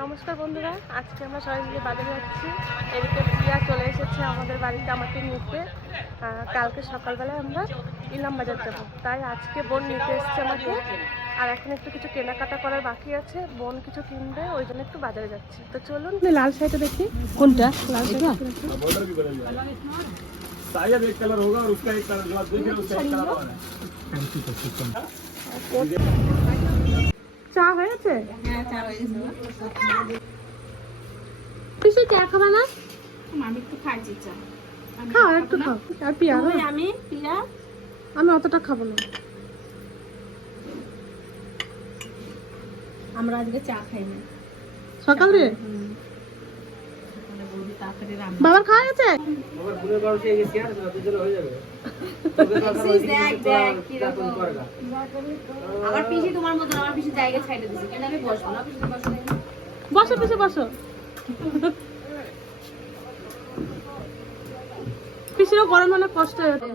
নমস্কার বন্ধুরা আজকে আমরা সবাই মিলে বাজারে যাচ্ছি এদিকে প্রিয়া চলে এসেছে আমাদের বাড়িতে আমাকে নিতে আহ, কালকে সকালবেলায় আমরা ইলাম বাজার যাবো তাই আজকে বোন নিতে এসছে আমাকে আর এখন একটু কিছু কেনাকাটা করার বাকি আছে বোন কিছু কিনবে ওই জন্য একটু বাজারে যাচ্ছি তো চলুন লাল শাড়িটা দেখি কোনটা লাল শাড়িটা बॉर्डर भी बदल जाएगा शायद एक कलर होगा और उसका एक कलर जो आप देख रहे हो उसका एक कलर और है চা হয়েছে হ্যাঁ চা হয়ে খাবা না আমি একটু খাইছি চা খাও একটু খাও আর পিয়া আমি পিয়া আমি অতটা খাব না আমরা আজকে চা খাই না সকালে সকালে বৌদি তাড়াতাড়ি রান্না বাবার খাওয়া গেছে দেখ দেখ আমার পিসি তোমার মতো আমার পিসি জায়গা ছাইড়ে দিছে কেন আমি বসবো না পিসি বসবো না। বসো পিসে বসো পিসিরও গরম অনেক কষ্ট হয়েছে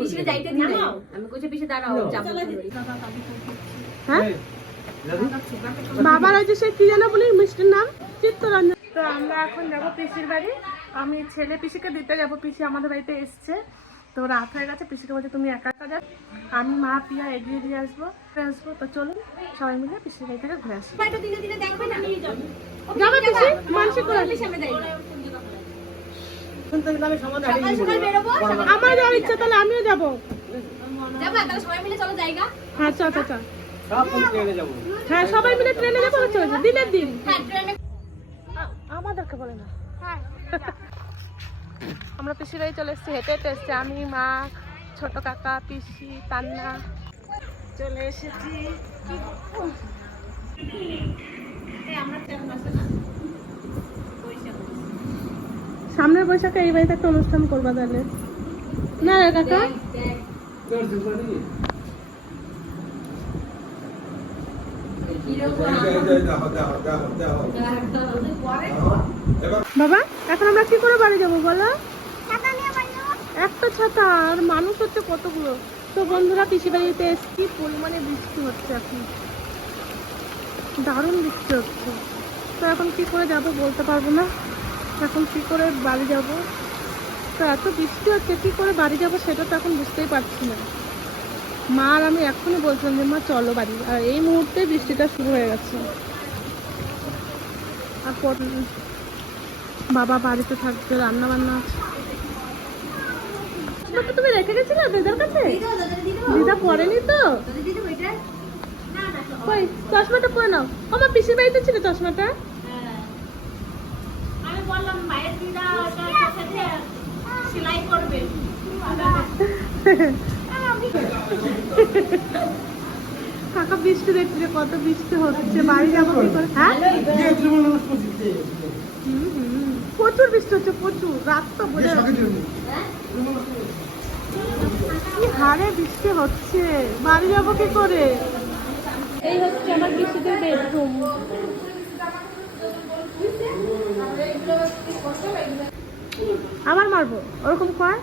পিসিকে যাইতে দিই নাই। আমি কইছি পিসি দাঁড়াও যাব হ্যাঁ বাবার যে সে কি যেন বলি মিষ্টির নাম চিত্তরঞ্জন তো আমরা এখন যাব পিসির বাড়ি। আমি ছেলে পিসিকে দিতে যাব। পিসি আমাদের বাড়িতে এসছে। তো রাত হয়ে গেছে। পিসিকে বলছে তুমি একা একা যাও। আমি মা পিয়া এগিয়ে দিয়ে আসব। আসব। তো চলুন সবাই মিলে পিসির বাড়ি থেকে ঘুরে আসব একটু দিনে দিনে দেখবে না যাবে পিসি? মানসিক করে সামনে দাঁড়িয়ে। সকাল সকাল বেরোবো আমার যাওয়ার ইচ্ছা তাহলে আমিও যাব। যাব তাহলে সবাই মিলে চলো জায়গা। হ্যাঁ হ্যাঁ সবাই মিলে ট্রেনে যাব। দিনের দিন। হ্যাঁ ট্রেনে আমাদেরকে বলে না। আমরা পিসিরাই চলে এসেছি হেঁটে হেঁটে এসেছি। আমি মা ছোট কাকা পিসি তান্না। চলে এসেছি। সামনের বৈশাখে এই বাড়িতে একটা অনুষ্ঠান করবা তাহলে। না কাকা? বাবা এখন আমরা কি করে বাড়ি যাব বলো? একটা ছাতা আর মানুষ হচ্ছে কতগুলো? তো বন্ধুরা পিসি বাড়িতে এসছি পরিমাণে বৃষ্টি হচ্ছে এখন? দারুণ বৃষ্টি হচ্ছে। তো এখন কি করে যাব বলতে পারব না। এখন কি করে বাড়ি যাব? তো এত বৃষ্টি হচ্ছে কি করে বাড়ি যাব সেটা তো এখন বুঝতেই পারছি না। মা আর আমি এখনই বলছিলাম যে মা চলো বাড়ি। আর এই মুহূর্তে বৃষ্টিটা শুরু হয়ে গেছে। আর পর- বাবা বাড়িতে থাকবে রান্না বান্না আছে তুমি রেখে গেছিলে দিদার কাছে? দিদা পড়েনি তো? কই চশমাটা পরে নাও। আমার পিসির বাড়িতে ছিল চশমাটা? আমি বললাম মায়ের দিদা সেলাই করবে। কাকা বৃষ্টি দেখছি কত বৃষ্টি হচ্ছে বাড়ি যাব কি করে? হ্যাঁ। প্রচুর বৃষ্টি হচ্ছে প্রচুর রাত তো বোঝা কি হারে বৃষ্টি হচ্ছে বাড়ি যাব কি করে? এই হচ্ছে আমার বৃষ্টিদের বেডরুম। আবার মারবো ওরকম কর।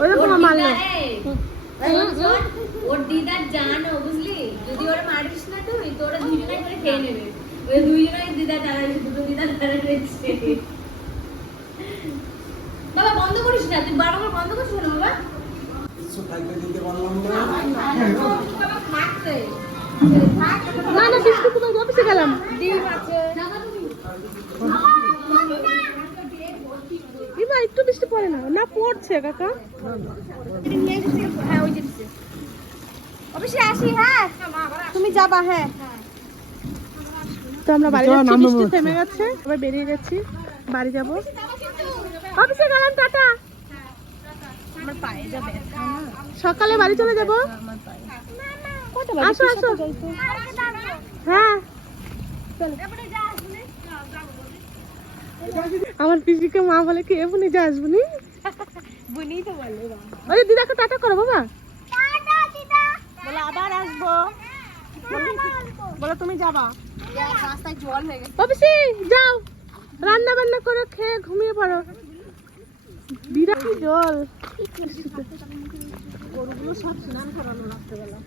ওরকম মারলে। ওর দিদার জানো বুঝলি? যদি ওরা মারিস না তুই তো ওরা দুজনে করে খেয়ে নেবে। ওই দুইজনে দিদা দাঁড়া দুটো দিদা দাঁড়া রয়েছে বাবা বন্ধ করিস না তুই বারবার বন্ধ করিস না বাবা? বাবা না না বৃষ্টি কোথায় অফিসে গেলাম। ডিম আছে এবার একটু বৃষ্টি পড়ে না। না পড়ছে কাকা। হ্যাঁ হ্যাঁ? তুমি যাবা হ্যাঁ। তো আমরা বাড়ি যাচ্ছি বৃষ্টি থেমে গেছে। এবার বেরিয়ে যাচ্ছি বাড়ি যাব। অফিসে গেলাম টাটা। আমার পায়ে যাবে সকালে বাড়ি চলে যাব। আসো আসো। হ্যাঁ। চলো। আমার পিসিকে মা বলে কি এমনি যা আসবনি বুনি। তো বলে ওই দিদাকে টাটা করো বাবা। বলে আবার আসব। বলো তুমি যাবা? রাস্তায় জল হয়ে গেছে। অফিসে যাও। রান্না বান্না করে খেয়ে ঘুমিয়ে পড়ো। বিরাট জল? গরুগুলো সব স্নান করানো রাত্রেবেলা।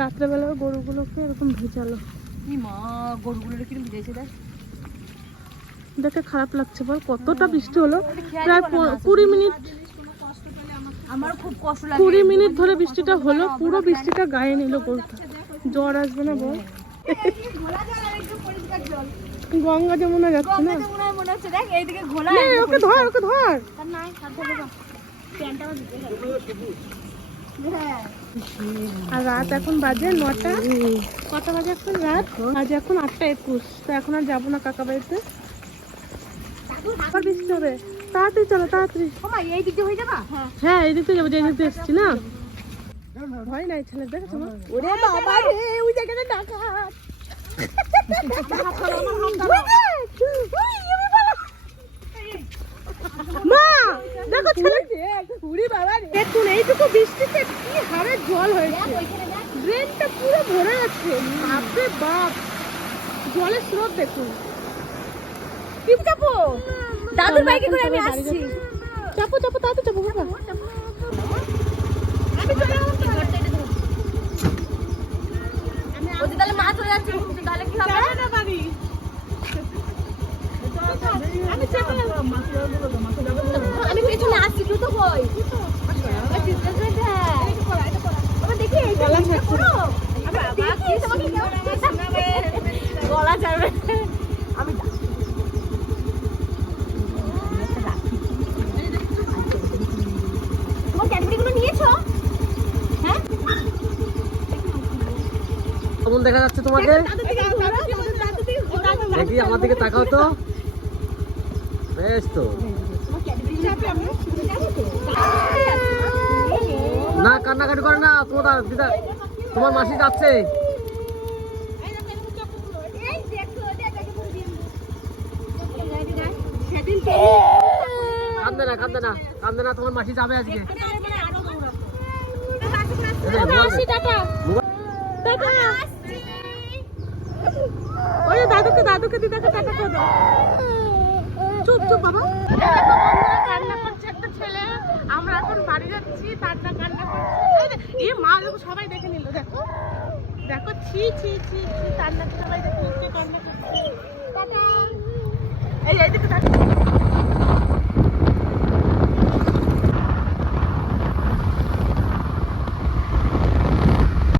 রাত্রেবেলা গরুগুলোকে এরকম ভেজালো। মা গরুগুলোর কিরম ভিজেছে দেখ। দেখে খারাপ লাগছে বল কতটা বৃষ্টি হলো? প্রায় কুড়ি মিনিট আমারও খুব কষ্ট লাগে। কুড়ি মিনিট ধরে বৃষ্টিটা হলো পুরো বৃষ্টিটা গায়ে নিল গরুটা জ্বর আসবে না বল? গঙ্গা যমুনা যাচ্ছে না? ওকে ধর ওকে ধর। আর রাত এখন বাজে নটা। কটা বাজে এখন রাত? আজ এখন আটটা একুশ। তো এখন আর যাব না কাকা বাড়িতে? আবার বৃষ্টি হবে। তাড়াতাড়ি চলো তাড়াতাড়ি। এই দিক দিয়ে হয়ে যাবা? হ্যাঁ হ্যাঁ এই দিক থেকে যাব যে দিক দিয়ে এসছি না? ভয় নাই ছেলে দেখেছ না ওরে বাবা রে ওই জায়গাটা ডাকাত। মা দেখো ছেলে। উড়ি বাবা রে। দেখুন এইটুকু বৃষ্টিতে কি হারে জল হয়েছে। ড্রেনটা পুরো ভরে আছে। বাপরে বাপ। জলের স্রোত দেখুন। কি চাপো। দাদুর বাইকে করে আমি আসছি। চাপো। চাপো তাতে চাপো বাবা। তাহলে মা চলে যাচ্ছে তাহলে কি হবে? আমি চেপে আমি পেছনে আসছি দ্রুত কই? দেখি এই গলা ছাড়ছে। গলা যাবে আমি তোমার ক্যাডবেরিগুলো নিয়েছো হ্যাঁ কেমন দেখা যাচ্ছে তোমাকে? দেখি আমার দিকে তাকাও তো। বেশ তো। না কান্নাকাটি করে না তোমার দিদা তোমার মাসি যাচ্ছে। কান্দে না কান্দে না কান্দে না তোমার মাসি যাবে আজকে। এই যে, টাটা। ওই দাদুকে দাদুকে দিদাকে টাটা করে দাও। চুপ চুপ বাবা। কান্না করছে একটা ছেলে। আমরা এখন বাড়ি যাচ্ছি, তার না কান্না করছে। এ মা দেখো, সবাই দেখে নিল, দেখো। দেখো, ছি ছি ছি তার না সবাই দেখে নিচ্ছে কান্না করছে। এই এই যে